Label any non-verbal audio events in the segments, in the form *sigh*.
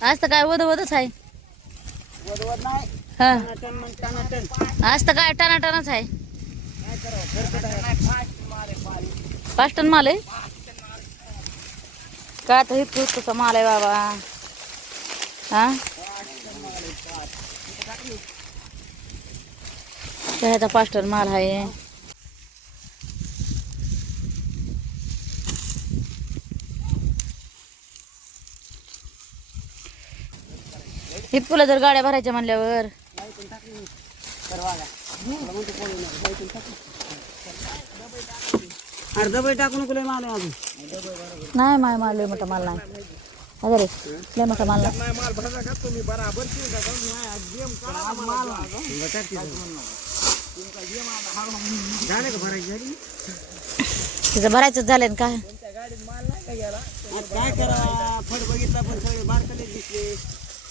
आज तर काय वद वदच आहे. वदवद नाही. हा. टनाटन मग टनाटन. आज तर काय टनाटनच आहे. काय करावं पाच टन माल आहे? काय तर इतकं इतकंचा माल आहे बाबा. हा? ह्याचा पाच टन माल आहे. इतकुला जर गाड्या भरायच्या म्हणल्यावर. दबाई टाकू नको लय माल अजून. नाही माय माल लय मोठा माल नाही. अरे लय मोठा माल नाही. माल भरा का तुम्ही बराबर झाले का भरायची झाली तिचं भरायचंच झालं ना काय? काय करा फड बघितला पण सगळे बारकाले दिसले.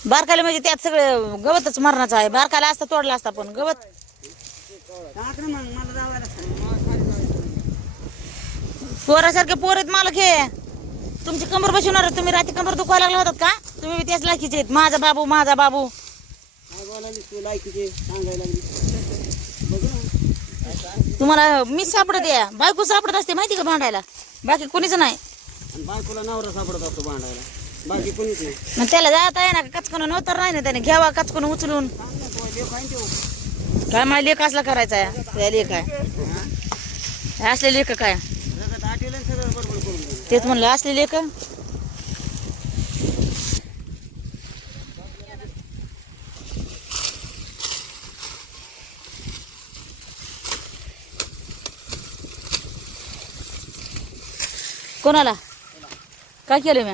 बारकाले म्हणजे त्यात सगळं गवतच मरणाचं आहे. बारकाला असता तोडला असता पण गवत. पोरासारखे पोर आहेत मला घे तुमची कंबर बसवणार तुम्ही. रात्री कंबर दुखायला लागला होतात का? तुम्ही बी त्याच लायकीचे आहेत. माझा बाबू माझा बाबू. तुम्हाला मी सापडत या बायको सापडत असते माहिती का भांडायला? बाकी कोणीच नाही. बायकोला नवरा सापडत असतो भांडायला. बाकी कोणीच नाही मग त्याला जाता आहे ना कचकन नव्हतं नाही ना त्याने. घ्यावा कचकन उचलून. काय माझ्या लेख असला करायचा आहे त्या लेख आहे. असले लेख काय? तेच म्हणलं असले लेख? कोणाला? काय केलं मी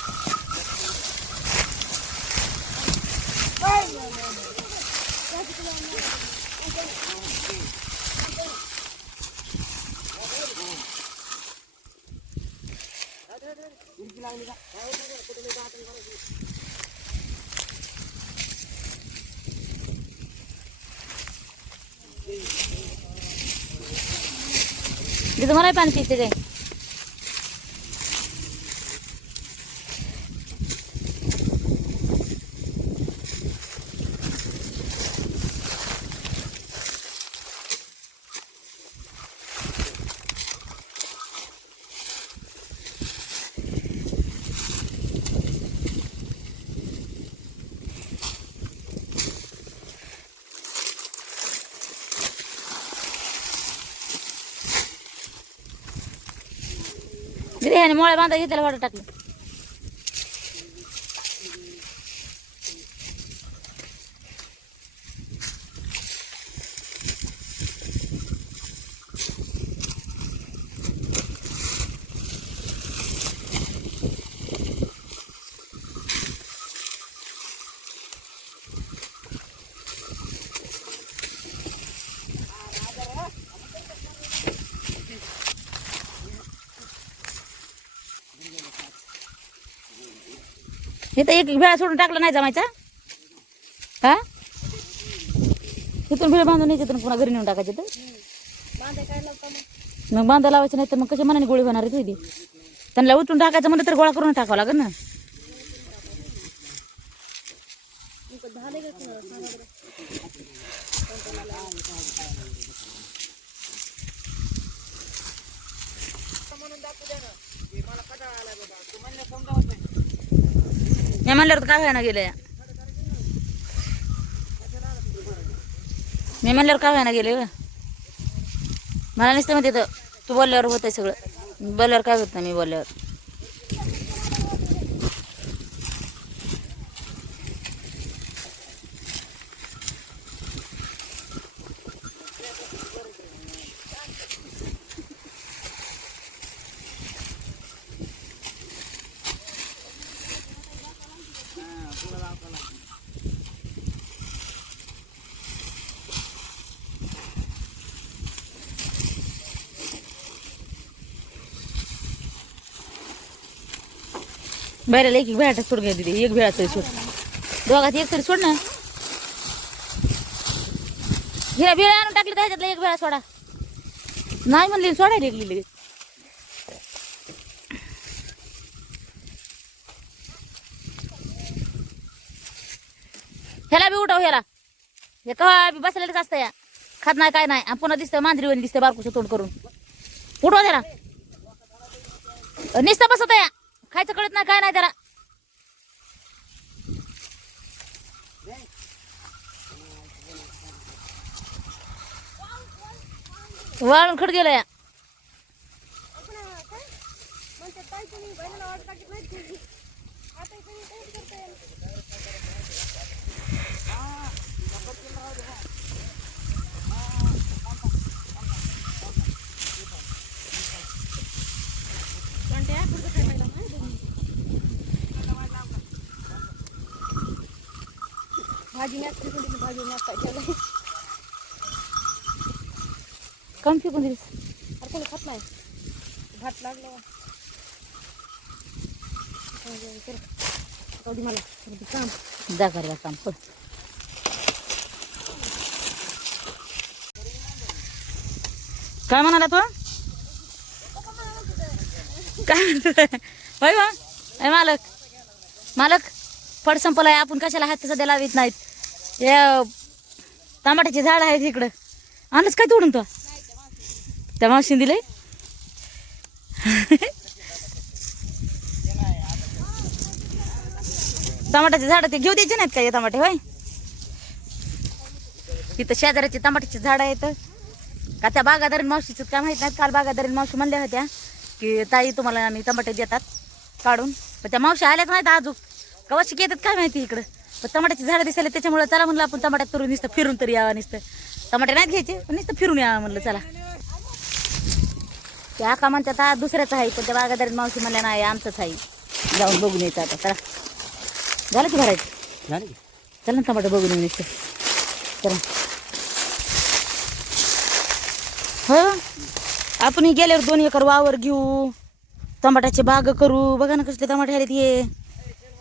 का मागापासून दोन महिना बांधलं. ह्याने मोळ्या बांधा घेतल्याला वाटत टाकलं इथं तर एक भेळा सोडून टाकला नाही जमायचा? हा? तिथून भेळ बांधून यायचे पुन्हा घरी नेऊन टाकायचे तर? मग बांधा लावायचं नाही तर मग कशा मनाने गोळी होणार आहे तुझी? त्यांना उचलून टाकायचं म्हणलं तर गोळा करून टाकावं लागेल ना? मी म्हणल्यावर काय व्हायना गेलं मी म्हणल्यावर काय व्हायना गेले मला नसतं म्हणते तर तू बोलल्यावर होत आहे सगळं. बोलल्यावर काय होत नाही मी बोलल्यावर. बाहेरला एक एक भेळाटा सोड घ्या दिदी एक भेळा तरी सोड. दोघात एक तरी सोड ना. हिरा बिळा आणून टाकली तर ह्याच्यातला एक वेळा सोडा. नाही म्हणली सोडायला एक लिहिली ह्याला बी उठव ह्याला. हे कवा बी बसलेलंच असतं या. खात नाही काय नाही. आणि पुन्हा दिसतं मांजरीवर दिसतं बारकुचं तोड करून. उठवा त्याला. निसतं बसत या. खायचं कळत नाही काय नाही त्याला. वाळून खड गेलं या कम फेकून दिली अरे कोणी खात नाही. भात लागलं. मला. काम जा करायला काम पळ. काय म्हणाला तू? काय अय मालक. मालक फड संपलाय. आपण कशाला हात सध्या लावित नाहीत? हे टमाट्याचे झाड आहेत इकडं. आणच काय तोडून तो? त्या मावशीने दिले टमाट्याचे झाड ते घेऊ द्यायचे नाहीत का हे टमाटे होय? तिथं शेजाऱ्याचे टमाट्याचे झाड आहेत. का त्या बागादारीन मावशीचं काय माहीत नाही काल बागादारीन मावशी म्हणल्या होत्या की ताई तुम्हाला आम्ही टमाटे देतात काढून. पण त्या मावशी आल्याच नाहीत अजून. कवाशी येतात काय माहिती इकडं? पण टमाट्याची झाडं दिसायला त्याच्यामुळे चला म्हणलं आपण टमाट्यात करून नुसतं फिरून तरी यावं नुसतं. टमाटे नाहीत घ्यायचे पण नुसतं फिरून यावं म्हणलं चला. त्या का म्हणतात हा दुसऱ्याच आहे पण त्या बागादारीन मावशी म्हणल्या नाही आमचंच आहे. जाऊन बघून यायचं आता चला. झालं की भरायचं? चल ना टमाटर बघून येऊ नुसतं चला. हो? आपण गेल्यावर दोन एकर वावर घेऊ. टमाट्याची बाग करू. बघा ना कसले टमाटे आले ते.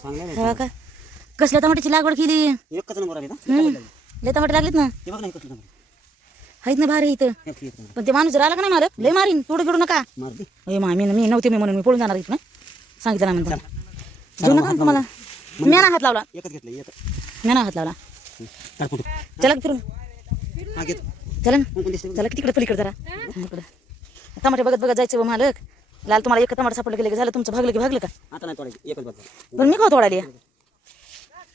हा का? कसल्या टमाट्याची लागवड केली? एकच नंबर आले ना. लय टमाटे लागलेत ना? बघ ना एकच नंबर. आहेत ना भारी इथं. हे नंबर. पण ते माणूस जर आला का नाही मालक? लय मारीन. तोडू गिडू नका. मार दे. अय मा मी नव्हते मी म्हणून मी पळून जाणार इथं सांगितलं ना म्हणतो. घेऊ नका तुम्हाला. मी ना हात लावला. एकच घेतलं एकच. मी ना हात लावला. काढ फोटो चला की फिरून हा घेत. चला ना. कोण कोण दिसते चला की तिकडे पलीकडे जरा. इकडे टमाटे बघत बघत जायचं बा मालक. लाल तुम्हाला एक टमाटर सापडलं गेलं की झालं. तुमचं भागलं की भागलं का? आता नाही तोडायची. एकच बघ. पण मी का तोडाली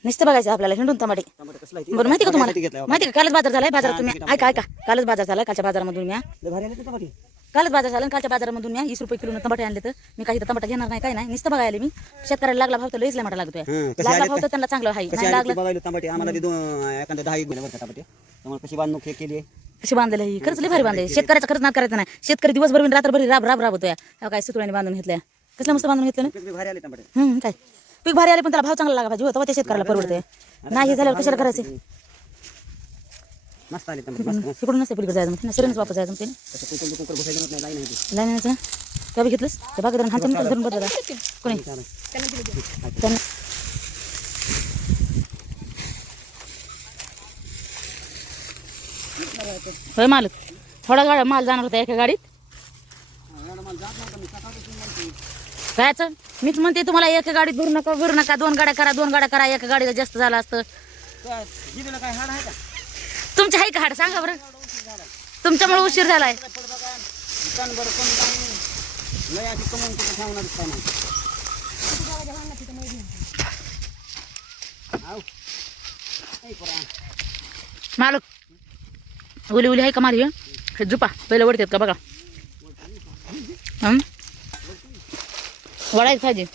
नुसतं बघायचं आपल्याला हिंडून टमाटे टमाटर कसला आहे ते? बरं माहिती का तुम्हाला? माहिती का? कालच बाजार झालाय बाजारात तुम्ही. ऐका ऐका. कालच बाजार झाला कालच्या बाजारामधून मी कालच बाजार झाला कालच्या बाजारामधून मी वीस रुपये किलो टमाटे आणले तर मी काही टमाटा घेणार नाही काय नाही. नुसतं बघायला मी. शेतकऱ्याला लागला भाव तर लईच मोठा लागतोय. हं, लागला भाव? तर त्यांना चांगलं आहे. कशी नाही आले लागलं ते बघायला टमाटे आम्हाला बी दोन एखाद्या दहा एक बरं टमाटे त्यामुळे कशी बांधणूक हे केली आहे? कशी बांधलेलं ही? खरंच लय भारी बांधले शेतकऱ्याचा खरंच ना करायचं नाही. शेतकरी दिवसभर रात्रभर राब राब राबतोय. ह्या काय सुतुळ्याने बांधून घेतल्या. कसलं मस्त बांधून घेतलं काय? पीक भारी आले पण त्याला भाव चांगला लागा पाहिजे. होता त्या शेतकऱ्याला परवडते. नाही हे झाल्यावर कशाला करायचे? मस्त आले टमाटे मस्त. मस्त तिकडून नसते पलीकडे जायचं म्हणते सरीनच वापस जायचं म्हणते लाईन ती. त्या बी घेतलंस? त्या बागेदारान हाताने धरून बदला कोणी. त्यांना होय मालक. थोडा गाडा माल जाणार होता एका गाडीत? कायचं मीच म्हणते तुम्हाला एका गाडीत भरू नका भरू नका. दोन गाड्या करा दोन गाड्या करा. एका गाडीला जास्त झालं असतं. काय, काय हाड आहे का तुमची आहे का हाड? सांगा बरं. तुमच्यामुळे उशीर झालाय. मालक उली उली आहे का मारी हे? झुपा पहिलं वडतात का बघा. वडायचं पाहिजे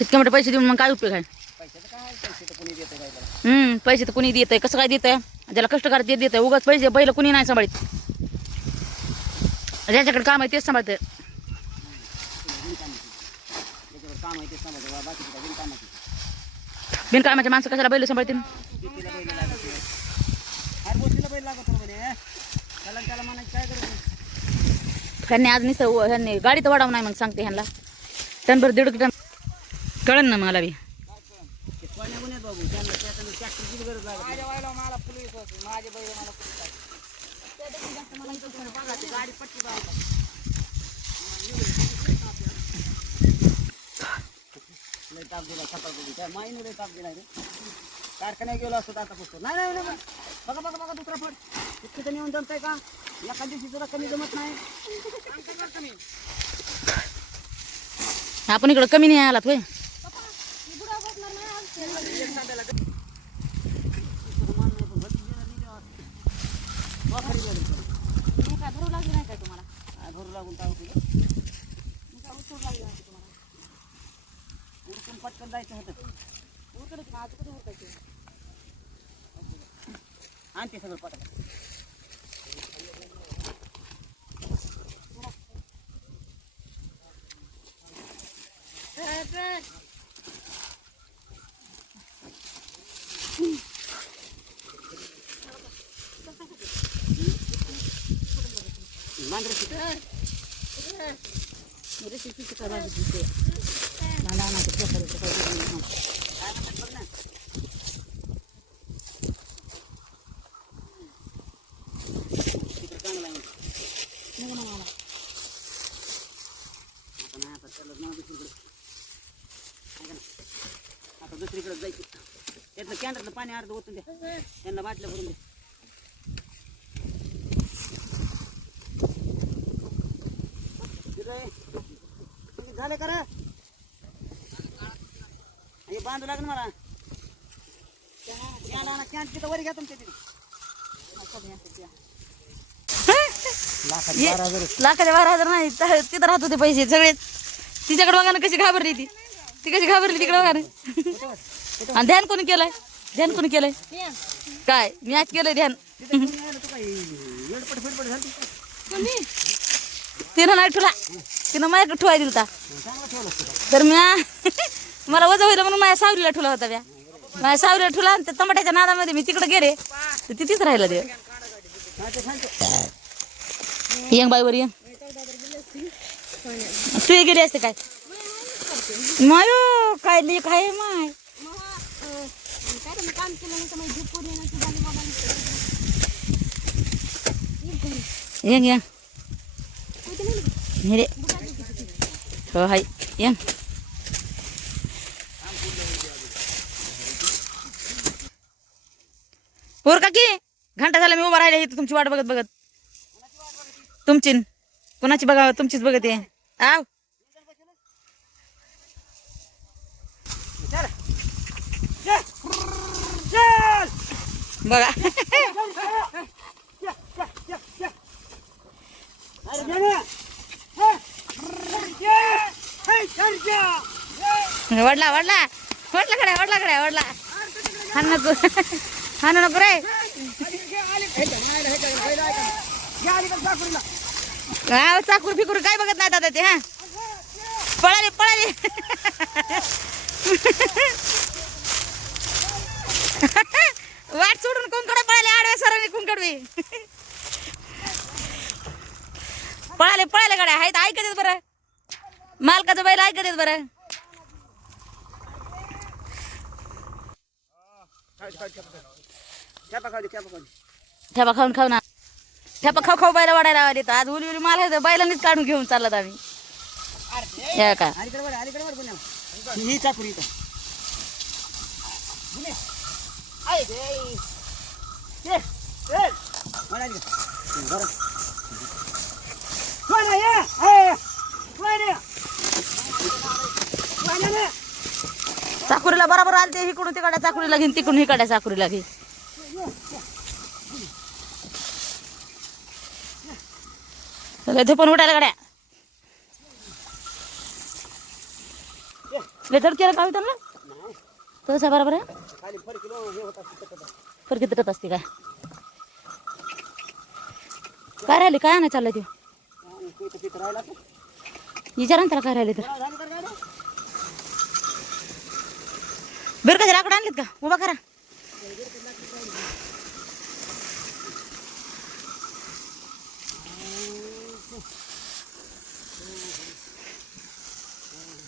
इतका मोठे पैसे देऊन मग काय उपयोग आहे? हम्म पैसे तर कुणी देत आहे कसं काय देत आहे ज्याला कष्टकार ते देत आहे उगाच पैसे बैल कुणी नाही सांभाळत. ज्याच्याकडे काम आहे तेच सांभाळते बिनकामाचं. माणसं कशाला बैल सांभाळतील? त्याला म्हणायचं काय. ह्यांनी आज निस ह्यांनी गाडी तर वाढव नाही मग सांगते ह्यांना. टनभर दीड टन कळन ना मला बी. ते बाबू त्यांना गरज माझ्या मला मला मला गाडी ताप दिला ताप कारखान्यात गेलो असतो आता पुस्तक नाही नाही बघा बघा बघा दुसरा फड तिथं नेऊन जमतंय का? एका दिवशी तुला कमी जमत नाही. आपण इकडं कमी नाही आलात होय भरू लागली नाही काय तुम्हाला भरू लागून काय उचलू लागली नाही तुम्हाला पटकन जायचं होतं उरकडे आज कधी सगळं पटकन मांजरं किती? रेसिपीची काय भाजी दिसते कांदा नाही तर चपाती तर काही नाही. काय म्हणतात बघ ना. तिकडं चांगलं आहे म्हणतात. नाही ना मला आता नाही आता त्याला नाव दुसरीकडे ऐका ना आता दुसरीकडे जायचं त्यातलं कॅन्डरचं पाणी अर्ध ओतून द्या त्यांना बाटल्या भरून द्या फिरय. किती झाले करा हे बांधू लागेल मला. तिथं वर घ्या तुमच्या तिथे. लाखात ये- बारा हजार नाही तिथं राहत होते पैसे सगळे. तिच्याकडे बघा ना कशी घाबरली ती. ती कशी घाबरली तिकडे बघा ना. आणि ध्यान कोणी केलंय? ध्यान कोणी केलंय? काय? मी आज केलंय ध्यान. तिनं नाही ठुला तिनं माझ्या ठुवाय दिलता. तर म्या मला वजा होईल म्हणून माझ्या सावलीला ठुला होता ब्या. माझ्या सावलीला ठुला आणि त्या टमाट्याच्या नादामध्ये मी तिकडे गेले. तर तिथेच राहिला ते यंग बाईवर यंग तू गेली असते काय? मायो काय लेख आहे माय. यंग यंग हे हाय पोर का की घंटा झाला मी उभा राहिले इथं तुमची वाट बघत बघत. तुमची. कोणाची बघा तुमचीच बघत आहे. आव. बघा *laughs* *laughs* अरे जाने हे ये हे चल जा वडला वडला. वडला कडे वडला कडे वडला. हा नको. हा नको रे. हा चाकूर फिकूर काय बघत नाही दादा ते हा? पळाले पळाले. वाट सोडून कुंकड पळाले आडव्या सरांनी कुंकडवे पळाले पळाले गाड्या. आहेत ऐकत येत बरं. मालकाचं बैल ऐकत येत बरं चपा खाऊ दे चपा खाऊ दे ठेपा खाऊन खाऊ ना ठेपा खाऊ खाऊ बैला वाढायला देतो आज उली उली माल आहे बैलांनीच काढून घेऊन चालत आम्ही. या का? ही चाकरी पुणे आय रे ये ये मला अलीकडे बरं कोण आहे ए कोण आहे कोण आहे चाकुरीला बरोबर आलते इकडून तिकडे चाकुरीला घेईन तिकडून इकडे चाकुरीला घे इथे पण उठायला गाड्या. वेतड केलं का त्यांना? नाही तसं बरोबर आहे? खाली फर फरक असते काय? काय राहिले? काय आणा चाललं ते? विचारा ना त्याला काय राहिले तर. बरं का लाकडं आणलेत का? उभा करा.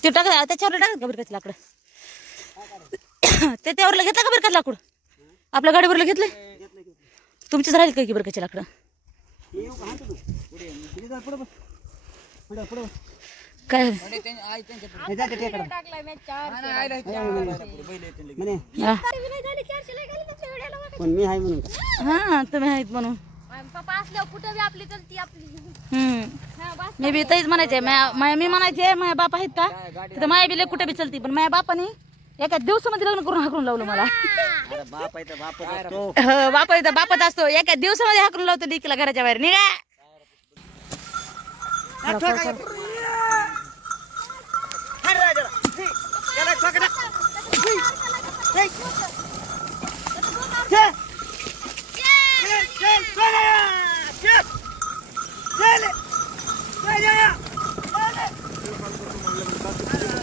ते टाक त्याच्यावर टाकत का बरं लाकड? ते त्यावरला घेतलं का बरं लाकूड? आपल्या गाडीवरला घेतलं तुमचंच तुमचीच राहील का की बरं लाकडं? काय? हा. पण मी आहे म्हणून हा तुम्ही आहेत म्हणून. बी मी बी तेच म्हणायचे मी म्हणायचे माझ्या बाप आहेत का? तिथं माया बी कुठे बी चलती पण माझ्या बापाने एका दिवसामध्ये लग्न करून हाकून लावलं मला. हो, बाप आहे तर बापच असतो. एका दिवसामध्ये हाकून लावतो लेकीला घराच्या बाहेर. निघा. ¡Dale! ¡Dale! ¡Dale! ¡Dale!